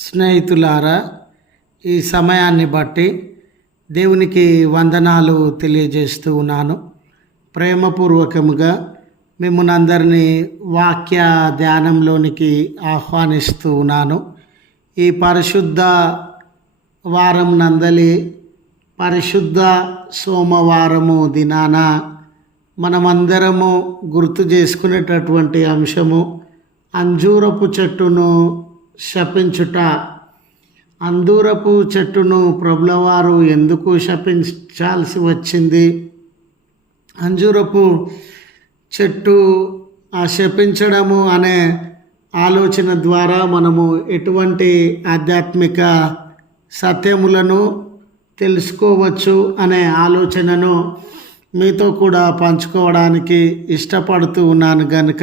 స్నేహితులారా ఈ సమయాన్ని బట్టి దేవునికి వందనాలు తెలియజేస్తూ ఉన్నాను. ప్రేమపూర్వకముగా మిమ్మల్ని అందరినీ వాక్య ధ్యానంలోనికి ఆహ్వానిస్తూ ఉన్నాను. ఈ పరిశుద్ధ వారం నందలి పరిశుద్ధ సోమవారము దినాన మనమందరము గుర్తు చేసుకునేటటువంటి అంశము అంజూరపు చెట్టును శపించుట. అందూరపు చెట్టును ప్రభులవారు ఎందుకు శపించాల్సి వచ్చింది? అంజూరపు చెట్టు ఆ శపించడము అనే ఆలోచన ద్వారా మనము ఎటువంటి ఆధ్యాత్మిక సత్యములను తెలుసుకోవచ్చు అనే ఆలోచనను మీతో కూడా పంచుకోవడానికి ఇష్టపడుతూ ఉన్నాను కనుక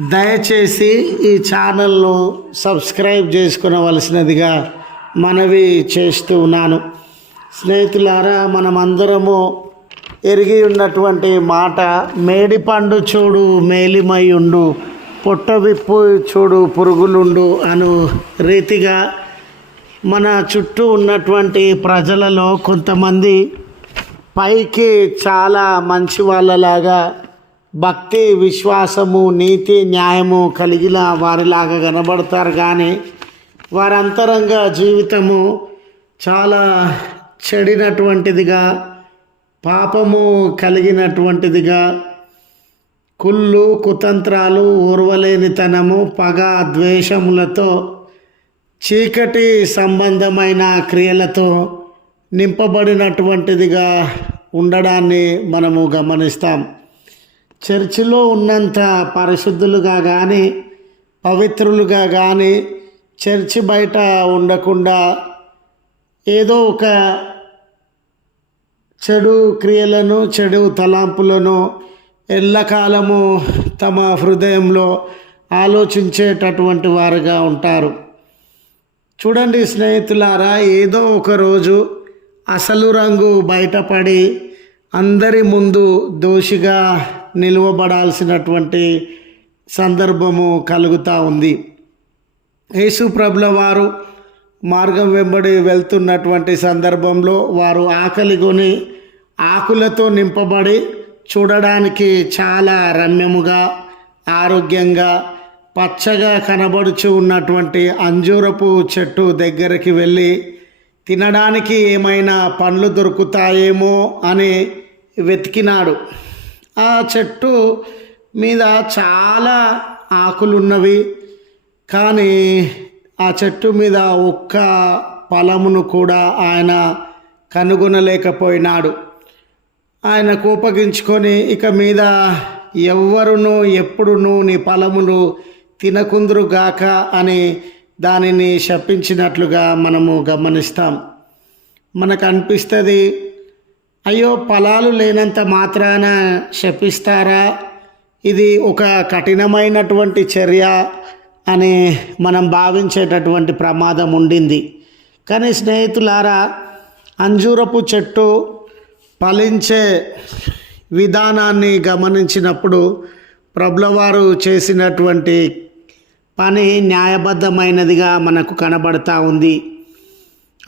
దయచేసి ఈ ఛానల్ను సబ్స్క్రైబ్ చేసుకునవలసినదిగా మనవి చేస్తూ ఉన్నాను. స్నేహితులారా మనమందరము ఎరిగి ఉన్నటువంటి మాట మేడిపండు చూడు మేలిమై ఉండు పొట్ట విప్పు చూడు పురుగులుండు అను రీతిగా మన చుట్టూ ఉన్నటువంటి ప్రజలలో కొంతమంది పైకి చాలా మంచి వాళ్ళలాగా భక్తి విశ్వాసము నీతి న్యాయము కలిగిన వారిలాగా కనబడతారు కానీ వారి అంతరంగ జీవితము చాలా చెడినటువంటిదిగా పాపము కలిగినటువంటిదిగా కుళ్ళు కుతంత్రాలు ఓర్వలేనితనము పగ ద్వేషములతో చీకటి సంబంధమైన క్రియలతో నింపబడినటువంటిదిగా ఉండడాన్ని మనము గమనిస్తాం. చర్చిలో ఉన్నంత పరిశుద్ధులుగా కానీ పవిత్రులుగా కానీ చర్చి బయట ఉండకుండా ఏదో ఒక చెడు క్రియలను చెడు తలాంపులను ఎల్లకాలము తమ హృదయంలో ఆలోచించేటటువంటి వారుగా ఉంటారు. చూడండి స్నేహితులారా ఏదో ఒక రోజు అసలు రంగు బయటపడి అందరి ముందు దోషిగా నిలువబడాల్సినటువంటి సందర్భము కలుగుతూ ఉంది. యేసు ప్రభుల వారు మార్గం వెంబడి వెళ్తున్నటువంటి సందర్భంలో వారు ఆకలి కొని ఆకులతో నింపబడి చూడడానికి చాలా రమ్యముగా ఆరోగ్యంగా పచ్చగా కనబడుచు ఉన్నటువంటి అంజూరపు చెట్టు దగ్గరికి వెళ్ళి తినడానికి ఏమైనా పండ్లు దొరుకుతాయేమో అని వెతికినాడు. ఆ చెట్టు మీద చాలా ఆకులున్నవి. కానీ ఆ చెట్టు మీద ఒక్క ఫలమును కూడా ఆయన కనుగొనలేకపోయినాడు. ఆయన కోపగించుకొని ఇక మీద ఎవ్వరును ఎప్పుడును నీ ఫలమును తినకుందురుగాక అని దానిని శపించినట్లుగా మనము గమనిస్తాం. మనకు అనిపిస్తుంది అయ్యో ఫలాలు లేనంత మాత్రాన శపిస్తారా? ఇది ఒక కఠినమైనటువంటి చర్య అని మనం భావించేటటువంటి ప్రమాదం ఉండింది. కానీ స్నేహితులారా అంజూరపు చెట్టు ఫలించే విధానాన్ని గమనించినప్పుడు ప్రభులవారు చేసినటువంటి పని న్యాయబద్ధమైనదిగా మనకు కనబడతా ఉంది.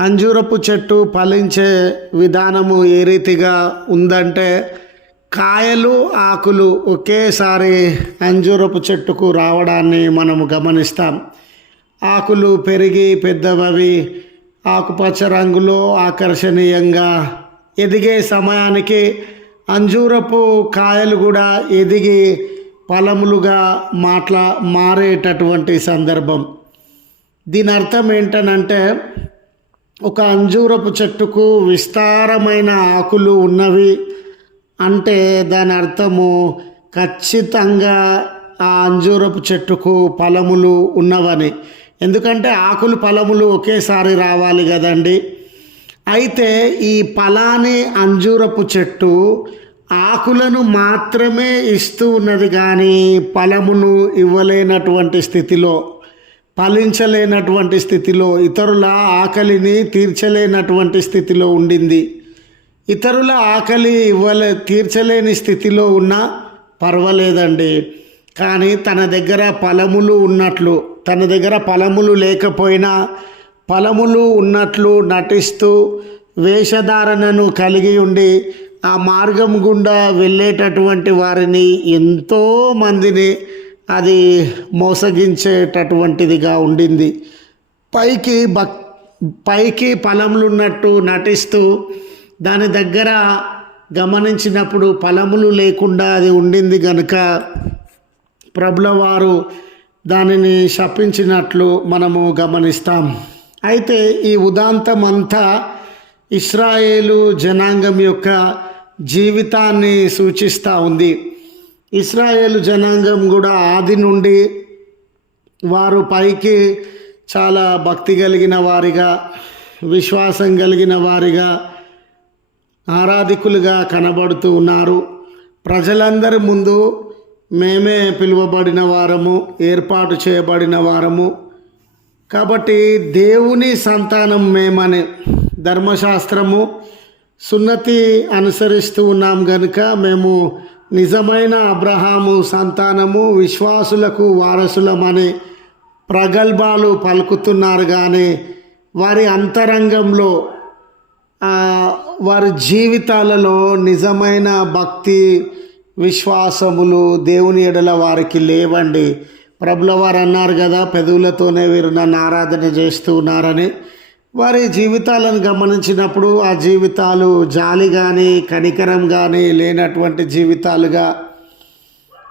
అంజూరపు చెట్టు ఫలించే విధానము ఏ రీతిగా ఉందంటే కాయలు ఆకులు ఒకేసారి అంజూరపు చెట్టుకు రావడాన్ని మనము గమనిస్తాం. ఆకులు పెరిగి పెద్దవవి ఆకుపచ్చ రంగులో ఆకర్షణీయంగా ఎదిగే సమయానికి అంజూరపు కాయలు కూడా ఎదిగి ఫలములుగా మాట్లా మారేటటువంటి సందర్భం. దీని అర్థం ఏంటనంటే ఒక అంజూరపు చెట్టుకు విస్తారమైన ఆకులు ఉన్నవి అంటే దాని అర్థము ఖచ్చితంగా ఆ అంజూరపు చెట్టుకు ఫలములు ఉన్నవని. ఎందుకంటే ఆకులు ఫలములు ఒకేసారి రావాలి కదండి. అయితే ఈ ఫలాని అంజూరపు చెట్టు ఆకులను మాత్రమే ఇస్తూ ఉన్నది కానీ ఫలమును ఇవ్వలేనటువంటి స్థితిలో ఫలించలేనటువంటి స్థితిలో ఇతరుల ఆకలిని తీర్చలేనటువంటి స్థితిలో ఉండింది. ఇతరుల ఆకలి ఇవ్వలే తీర్చలేని స్థితిలో ఉన్నా పర్వాలేదండి. కానీ తన దగ్గర ఫలములు ఉన్నట్లు తన దగ్గర ఫలములు లేకపోయినా ఫలములు ఉన్నట్లు నటిస్తూ వేషధారణను కలిగి ఉండి ఆ మార్గం గుండా వెళ్ళేటటువంటి వారిని ఎంతో మందిని అది మోసగించేటటువంటిదిగా ఉండింది. పైకి భక్ పైకి ఫలములు ఉన్నట్టు నటిస్తూ దాని దగ్గర గమనించినప్పుడు ఫలములు లేకుండా అది ఉండింది గనుక ప్రభుల వారు దానిని శపించినట్లు మనము గమనిస్తాం. అయితే ఈ ఉదాంతం అంతా ఇస్రాయేలు జనాంగం యొక్క జీవితాన్ని సూచిస్తూ ఉంది. ఇస్రాయేలు జనాంగం కూడా ఆది నుండి వారు పైకి చాలా భక్తి కలిగిన వారిగా విశ్వాసం కలిగిన వారిగా ఆరాధికులుగా కనబడుతూ ఉన్నారు. ప్రజలందరి ముందు మేమే పిలువబడిన వారము ఏర్పాటు చేయబడిన వారము. కాబట్టి దేవుని సంతానం మేమని. ధర్మశాస్త్రము సున్నతి అనుసరిస్తూ ఉన్నాం కనుక మేము నిజమైన అబ్రహాము సంతానము విశ్వాసులకు వారసులమనే ప్రగల్భాలు పలుకుతున్నారు కానీ వారి అంతరంగంలో వారి జీవితాలలో నిజమైన భక్తి విశ్వాసములు దేవుని ఎడల వారికి లేవండి. ప్రభుల వారు అన్నారు కదా పెదవులతోనే వీరు నన్ను ఆరాధన చేస్తూ ఉన్నారని. వారి జీవితాలను గమనించినప్పుడు ఆ జీవితాలు జాలి కానీ కనికరం కానీ లేనటువంటి జీవితాలుగా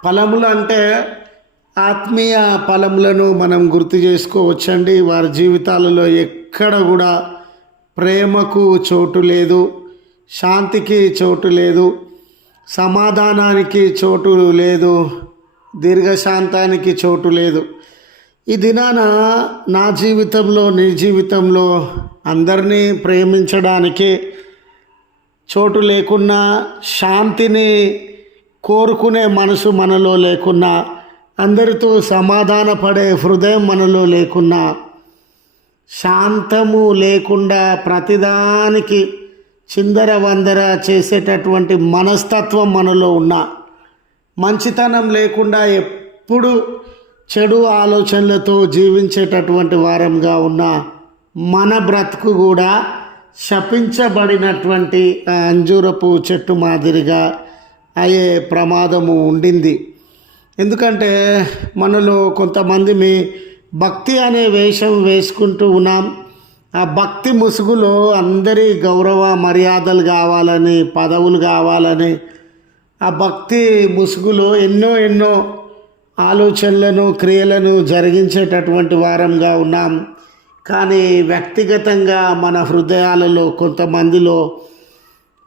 ఫలములు అంటే ఆత్మీయ ఫలములను మనం గుర్తు చేసుకోవచ్చండి. వారి జీవితాలలో ఎక్కడ కూడా ప్రేమకు చోటు లేదు శాంతికి చోటు లేదు సమాధానానికి చోటు లేదు దీర్ఘశాంతానికి చోటు లేదు. ఈ దినాన నా జీవితంలో నీ జీవితంలో అందరినీ ప్రేమించడానికి చోటు లేకున్నా శాంతిని కోరుకునే మనసు మనలో లేకున్నా అందరితో సమాధాన పడే హృదయం మనలో లేకున్నా శాంతము లేకుండా ప్రతిదానికి చిందర వందర చేసేటటువంటి మనస్తత్వం మనలో ఉన్న మంచితనం లేకుండా ఎప్పుడు చెడు ఆలోచనలతో జీవించేటటువంటి వారంగా ఉన్న మన బ్రతుకు కూడా శపించబడినటువంటి అంజూరపు చెట్టు మాదిరిగా అయ్యే ప్రమాదము ఉండింది. ఎందుకంటే మనలో కొంతమంది మీ భక్తి అనే వేషం వేసుకుంటూ ఉన్నాం. ఆ భక్తి ముసుగులో అందరి గౌరవ మర్యాదలు కావాలని పదవులు కావాలని ఆ భక్తి ముసుగులో ఎన్నో ఎన్నో ఆలోచనలను క్రియలను జరిగించేటటువంటి వారంగా ఉన్నాం. కానీ వ్యక్తిగతంగా మన హృదయాలలో కొంతమందిలో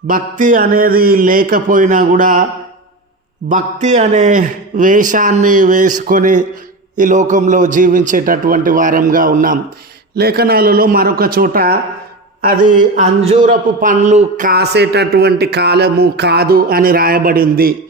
భక్తి అనేది లేకపోయినా కూడా భక్తి అనే వేషాన్ని వేసుకొని ఈ లోకంలో జీవించేటటువంటి వారంగా ఉన్నాం. లేఖనాలలో మరొక చోట అది అంజూరపు పండ్లు కాసేటటువంటి కాలము కాదు అని రాయబడింది.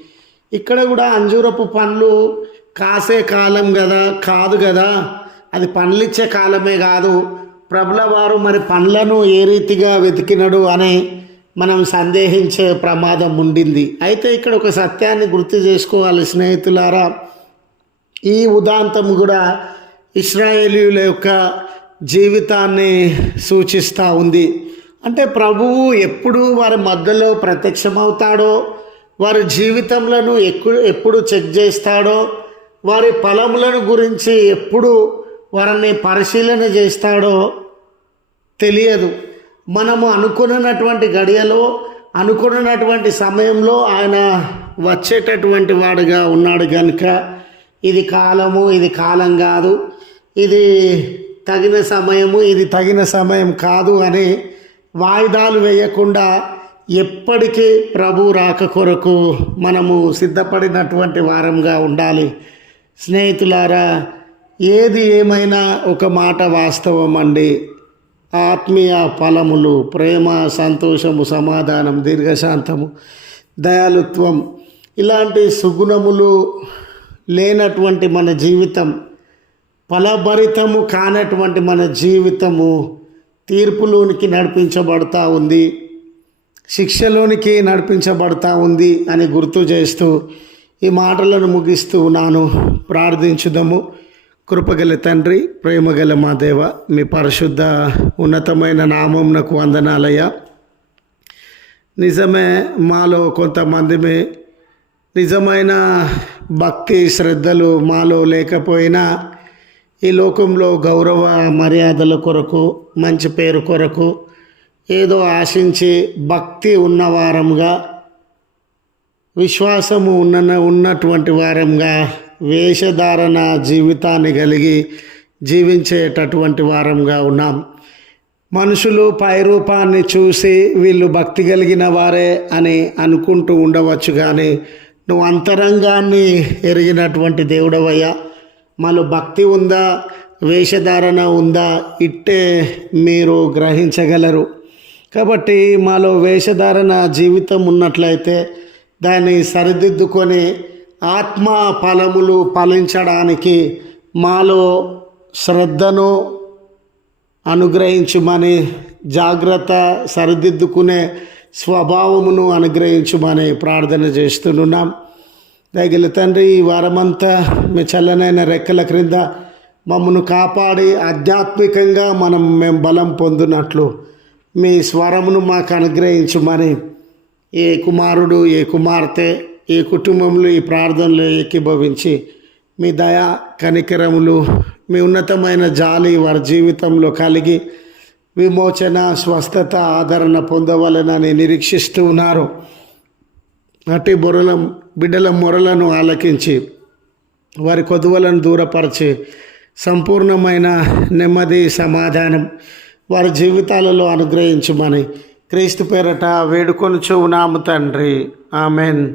ఇక్కడ కూడా అంజూరపు పండ్లు కాసే కాలం కదా కాదు కదా అది పండ్లిచ్చే కాలమే కాదు ప్రభుల వారు మరి పండ్లను ఏ రీతిగా వెతికినడు అని మనం సందేహించే ప్రమాదం ఉండింది. అయితే ఇక్కడ ఒక సత్యాన్ని గుర్తు చేసుకోవాలి స్నేహితులారా. ఈ ఉదాంతం కూడా ఇస్రాయేలీల యొక్క జీవితాన్ని సూచిస్తూ ఉంది. అంటే ప్రభువు ఎప్పుడు వారి మధ్యలో ప్రత్యక్షమవుతాడో వారి జీవితంలో ఎక్కు ఎప్పుడు చెక్ చేస్తాడో వారి ఫలములను గురించి ఎప్పుడు వారిని పరిశీలన చేస్తాడో తెలియదు. మనము అనుకున్నటువంటి గడియలో అనుకున్నటువంటి సమయంలో ఆయన వచ్చేటటువంటి వాడుగా ఉన్నాడు కనుక ఇది కాలము ఇది కాలం కాదు. ఇది తగిన సమయము ఇది తగిన సమయం కాదు అని వాయిదాలు వేయకుండా ఎప్పటికీ ప్రభు రాక కొరకు మనము సిద్ధపడినటువంటి వారంగా ఉండాలి. స్నేహితులారా ఏది ఏమైనా ఒక మాట వాస్తవం అండి. ఆత్మీయ ఫలములు ప్రేమ సంతోషము సమాధానం దీర్ఘశాంతము దయాలుత్వం ఇలాంటి సుగుణములు లేనటువంటి మన జీవితం ఫలభరితము కానటువంటి మన జీవితము తీర్పులోనికి నడిపించబడతా ఉంది శిక్షలోనికి నడిపించబడతా ఉంది అని గుర్తు చేస్తూ ఈ మాటలను ముగిస్తూ ఉన్నాను. ప్రార్థించుదాము. కృపగల తండ్రి ప్రేమగల మా దేవ మీ పరిశుద్ధ ఉన్నతమైన నామంనకు వందనాలయ్యా. నిజమే మాలో కొంతమందిమే నిజమైన భక్తి శ్రద్ధలు మాలో లేకపోయినా ఈ లోకంలో గౌరవ మర్యాదల కొరకు మంచి పేరు కొరకు ఏదో ఆశించి భక్తి ఉన్నవారంగా విశ్వాసము ఉన్న ఉన్నటువంటి వారంగా వేషధారణ జీవితాన్ని కలిగి జీవించేటటువంటి వారంగా ఉన్నాం. మనుషులు పైరూపాన్ని చూసి వీళ్ళు భక్తి కలిగిన వారే అని అనుకుంటూ ఉండవచ్చు కానీ నువ్వు అంతరంగాన్ని ఎరిగినటువంటి దేవుడవయ్యా. మాలో భక్తి ఉందా వేషధారణ ఉందా ఇట్టే మీరు గ్రహించగలరు. కాబట్టి మాలో వేషధారణ జీవితం ఉన్నట్లయితే దాన్ని సరిదిద్దుకొని ఆత్మ ఫలములు ఫలించడానికి మాలో శ్రద్ధను అనుగ్రహించుమని జాగ్రత్త సరిదిద్దుకునే స్వభావమును అనుగ్రహించుమని ప్రార్థన చేస్తున్నాం. దయగల తండ్రి ఈ వారమంతా మీ చల్లనైన రెక్కల క్రింద మమ్మను కాపాడి ఆధ్యాత్మికంగా మనం మేము బలం పొందినట్లు మీ స్వరమును మాకు అనుగ్రహించుమని ఏ కుమారుడు ఏ కుమార్తె ఈ కుటుంబంలో ఈ ప్రార్థనలు ఏకీభవించి మీ దయా కనికరములు మీ ఉన్నతమైన జాలి వారి జీవితంలో కలిగి విమోచన స్వస్థత ఆదరణ పొందవలనని నిరీక్షిస్తూ ఉన్నారు. అటు బొరల బిడ్డల మొరలను ఆలకించి వారి కొదువలను దూరపరిచి సంపూర్ణమైన నెమ్మది సమాధానం వారి జీవితాలలో అనుగ్రహించమని క్రీస్తు పేరట వేడుకొనుచు ఉన్నాము తండ్రి. ఆమెన్.